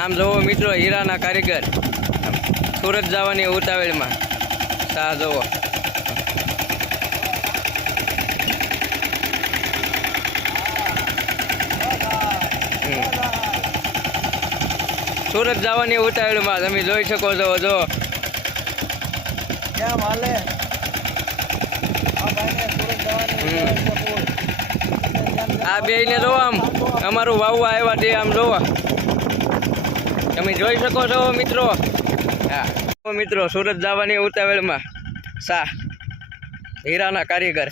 આમ જોવો મિત્રો, હીરાના કારીગર સુરત જવાની ઉતાવળમાં સા જોવો. સુરત જવાની ઉતાવળમાં તમે જોઈ શકો છો. જો આ બે ને જોવો, આમ અમારું વાવવા આવ્યા તે આમ જોવો તમે જોઈ શકો છો મિત્રો. હા મિત્રો, સુરત જવાની ઉતાવળમાં સા હીરાના કારીગર.